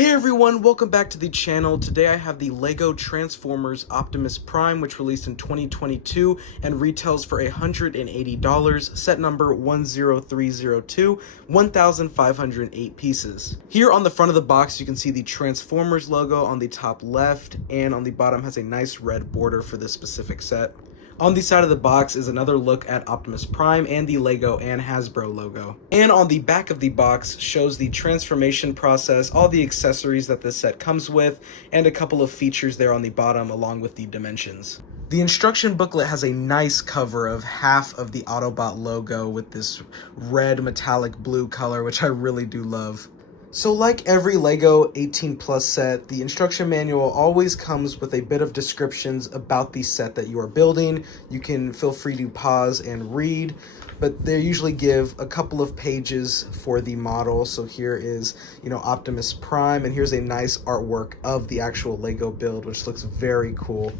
Hey everyone, welcome back to the channel. Today I have the LEGO Transformers Optimus Prime, which released in 2022 and retails for $180, set number 10302, 1,508 pieces. Here on the front of the box you can see the Transformers logo on the top left, and on the bottom has a nice red border for this specific set. On the side of the box is another look at Optimus Prime and the LEGO and Hasbro logo. And on the back of the box shows the transformation process, all the accessories that this set comes with, and a couple of features there on the bottom along with the dimensions. The instruction booklet has a nice cover of half of the Autobot logo with this red metallic blue color, which I really do love. So like every LEGO 18 plus set, the instruction manual always comes with a bit of descriptions about the set that you are building. You can feel free to pause and read, but they usually give a couple of pages for the model. So here is, Optimus Prime, and here's a nice artwork of the actual LEGO build, which looks very cool.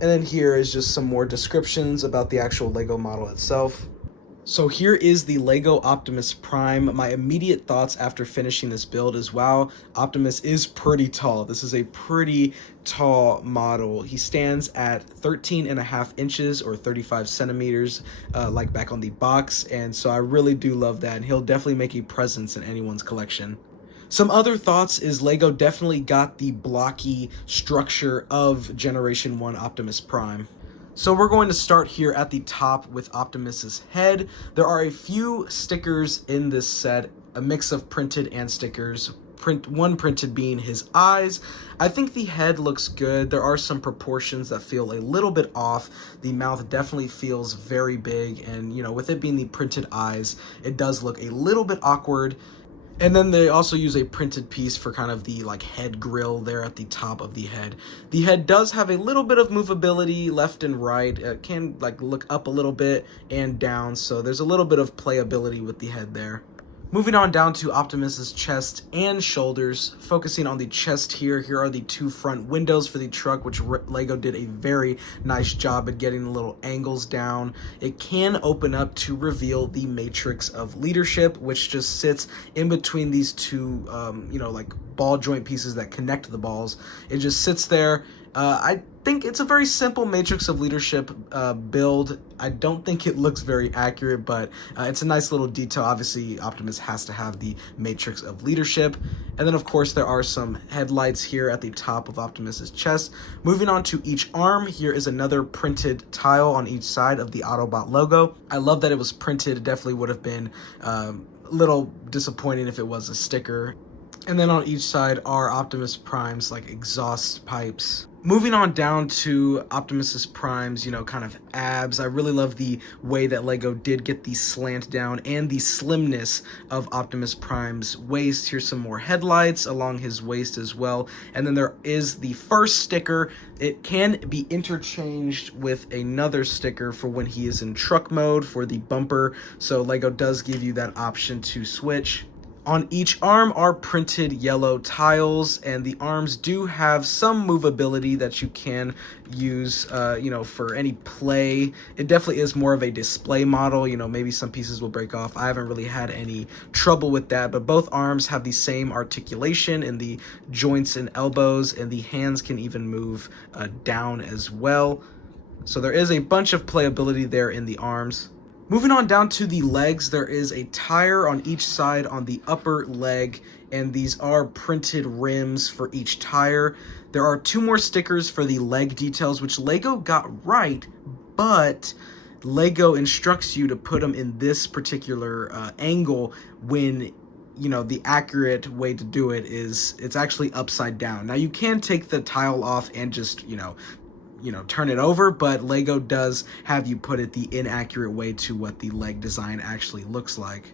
And then here is just some more descriptions about the actual LEGO model itself. So here is the LEGO Optimus Prime. My immediate thoughts after finishing this build is, wow, Optimus is pretty tall. This is a pretty tall model. He stands at 13.5 inches or 35 centimeters, like back on the box. And so I really do love that. And he'll definitely make a presence in anyone's collection. Some other thoughts is LEGO definitely got the blocky structure of Generation 1 Optimus Prime. So we're going to start here at the top with Optimus's head. There are a few stickers in this set, a mix of printed and stickers. One printed being his eyes. I think the head looks good. There are some proportions that feel a little bit off. The mouth definitely feels very big, and with it being the printed eyes, it does look a little bit awkward. And then they also use a printed piece for kind of the head grill there at the top of the head. The head does have a little bit of movability left and right. It can look up a little bit and down, so there's a little bit of playability with the head there. Moving on down to Optimus's chest and shoulders. Focusing on the chest here are the two front windows for the truck, which LEGO did a very nice job at getting the little angles down. It can open up to reveal the matrix of leadership, which just sits in between these two, ball joint pieces that connect the balls. It just sits there. I think it's a very simple matrix of leadership build. I don't think it looks very accurate, but it's a nice little detail. Obviously, Optimus has to have the matrix of leadership. And then, of course, there are some headlights here at the top of Optimus's chest. Moving on to each arm, here is another printed tile on each side of the Autobot logo. I love that it was printed. It definitely would have been a little disappointing if it was a sticker. And then on each side are Optimus Prime's exhaust pipes. Moving on down to Optimus Prime's, kind of abs. I really love the way that LEGO did get the slant down and the slimness of Optimus Prime's waist. Here's some more headlights along his waist as well. And then there is the first sticker. It can be interchanged with another sticker for when he is in truck mode for the bumper. So LEGO does give you that option to switch. On each arm are printed yellow tiles, and the arms do have some movability that you can use, for any play. It definitely is more of a display model. Maybe some pieces will break off. I haven't really had any trouble with that, but both arms have the same articulation in the joints and elbows, and the hands can even move down as well. So there is a bunch of playability there in the arms. Moving on down to the legs, there is a tire on each side on the upper leg, and these are printed rims for each tire. There are two more stickers for the leg details, which LEGO got right, but LEGO instructs you to put them in this particular angle when the accurate way to do it is it's actually upside down. Now you can take the tile off and just, turn it over, but LEGO does have you put it the inaccurate way to what the leg design actually looks like.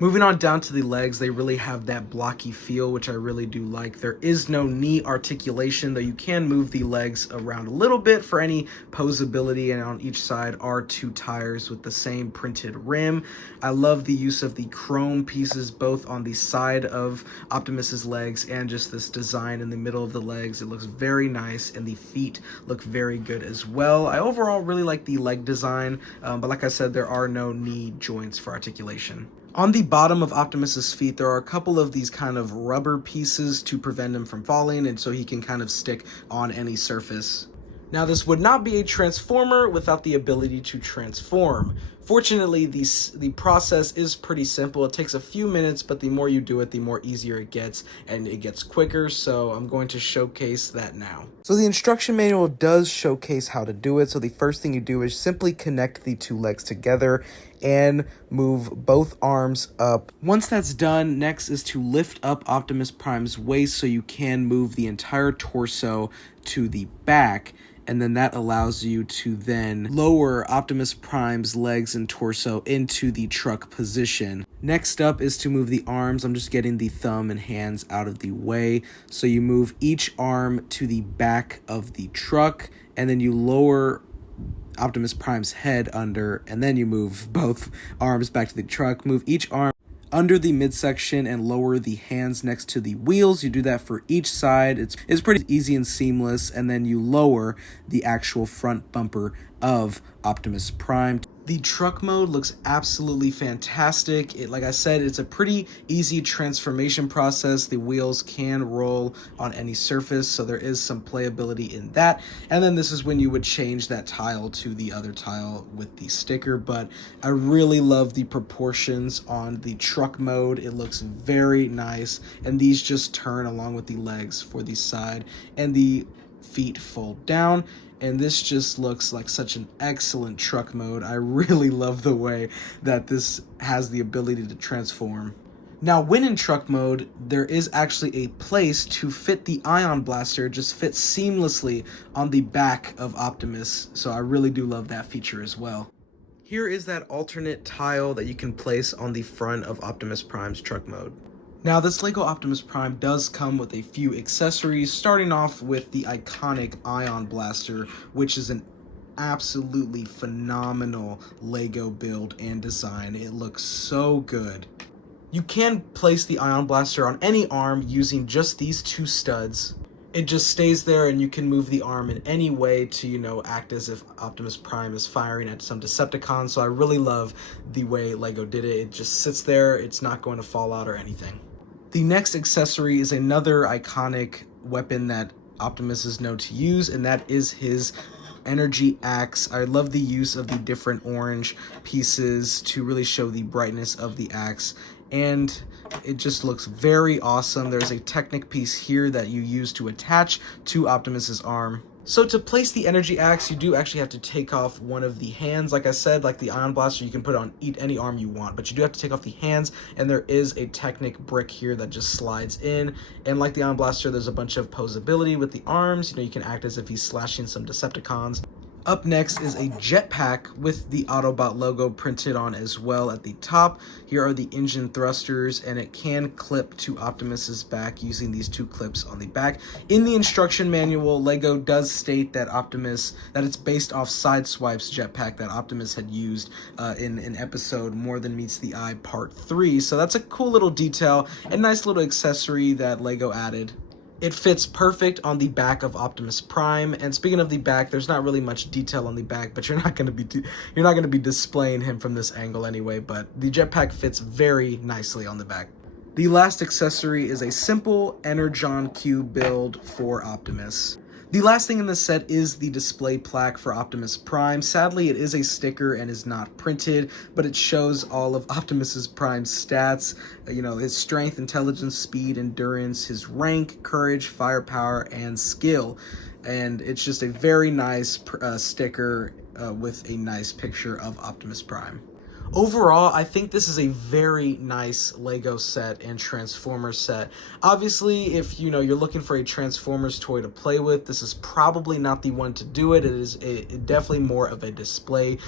Moving on down to the legs, they really have that blocky feel, which I really do like. There is no knee articulation, though you can move the legs around a little bit for any posability, and on each side are two tires with the same printed rim. I love the use of the chrome pieces both on the side of Optimus's legs and just this design in the middle of the legs. It looks very nice, and the feet look very good as well. I overall really like the leg design, but like I said, there are no knee joints for articulation. On the bottom of Optimus's feet, there are a couple of these kind of rubber pieces to prevent him from falling, and so he can kind of stick on any surface. Now, this would not be a transformer without the ability to transform. Fortunately, the process is pretty simple. It takes a few minutes, but the more you do it, the more easier it gets, and it gets quicker, so I'm going to showcase that now. So the instruction manual does showcase how to do it. So the first thing you do is simply connect the two legs together and move both arms up. Once that's done, next is to lift up Optimus Prime's waist so you can move the entire torso to the back, and then that allows you to then lower Optimus Prime's legs and torso into the truck position. Next up is to move the arms. I'm just getting the thumb and hands out of the way. So you move each arm to the back of the truck, and then you lower Optimus Prime's head under, and then you move both arms back to the truck. Move each arm under the midsection and lower the hands next to the wheels. You do that for each side. It's pretty easy and seamless, and then you lower the actual front bumper of Optimus Prime. The truck mode looks absolutely fantastic. Like I said, it's a pretty easy transformation process. The wheels can roll on any surface, so there is some playability in that. And then this is when you would change that tile to the other tile with the sticker. But I really love the proportions on the truck mode. It looks very nice, and these just turn along with the legs for the side, and the feet fold down. And this just looks like such an excellent truck mode. I really love the way that this has the ability to transform. Now, when in truck mode, there is actually a place to fit the ion blaster. It just fits seamlessly on the back of Optimus, so I really do love that feature as well. Here is that alternate tile that you can place on the front of Optimus Prime's truck mode. Now, this LEGO Optimus Prime does come with a few accessories, starting off with the iconic Ion Blaster, which is an absolutely phenomenal LEGO build and design. It looks so good. You can place the Ion Blaster on any arm using just these two studs. It just stays there, and you can move the arm in any way to, act as if Optimus Prime is firing at some Decepticon. So I really love the way LEGO did it. It just sits there. It's not going to fall out or anything. The next accessory is another iconic weapon that Optimus is known to use, and that is his energy axe. I love the use of the different orange pieces to really show the brightness of the axe, and it just looks very awesome. There's a Technic piece here that you use to attach to Optimus's arm. So to place the energy axe, you do actually have to take off one of the hands. Like I said, like the Ion Blaster, you can put it on any arm you want, but you do have to take off the hands, and there is a Technic brick here that just slides in. And like the Ion Blaster, there's a bunch of posability with the arms. You can act as if he's slashing some Decepticons. Up next is a jetpack with the Autobot logo printed on as well at the top. Here are the engine thrusters, and it can clip to Optimus's back using these two clips on the back. In the instruction manual, LEGO does state that it's based off Sideswipe's jetpack that Optimus had used in an episode More Than Meets the Eye Part 3. So that's a cool little detail and nice little accessory that LEGO added. It fits perfect on the back of Optimus Prime, and speaking of the back, there's not really much detail on the back, but you're not going to be displaying him from this angle anyway. But the jetpack fits very nicely on the back. The last accessory is a simple Energon Cube build for Optimus. The last thing in this set is the display plaque for Optimus Prime. Sadly, it is a sticker and is not printed, but it shows all of Optimus Prime's stats, his strength, intelligence, speed, endurance, his rank, courage, firepower, and skill. And it's just a very nice sticker with a nice picture of Optimus Prime. Overall, I think this is a very nice LEGO set and Transformers set. Obviously, if you're looking for a Transformers toy to play with, this is probably not the one to do it. It is definitely more of a display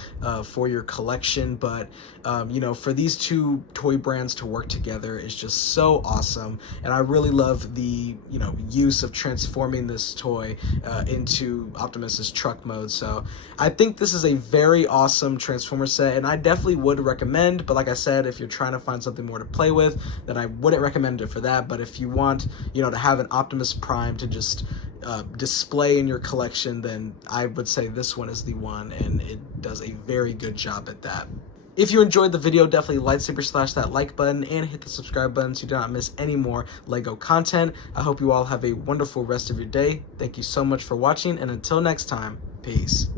for your collection, but for these two toy brands to work together is just so awesome, and I really love the use of transforming this toy into Optimus's truck mode. So I think this is a very awesome Transformers set, and I definitely would recommend, but like I said, if you're trying to find something more to play with, then I wouldn't recommend it for that. But if you want to have an Optimus Prime to just display in your collection, then I would say this one is the one, and it does a very good job at that. If you enjoyed the video, definitely lightsaber slash that like button and hit the subscribe button so you do not miss any more LEGO content. I hope you all have a wonderful rest of your day. Thank you so much for watching, and until next time, peace.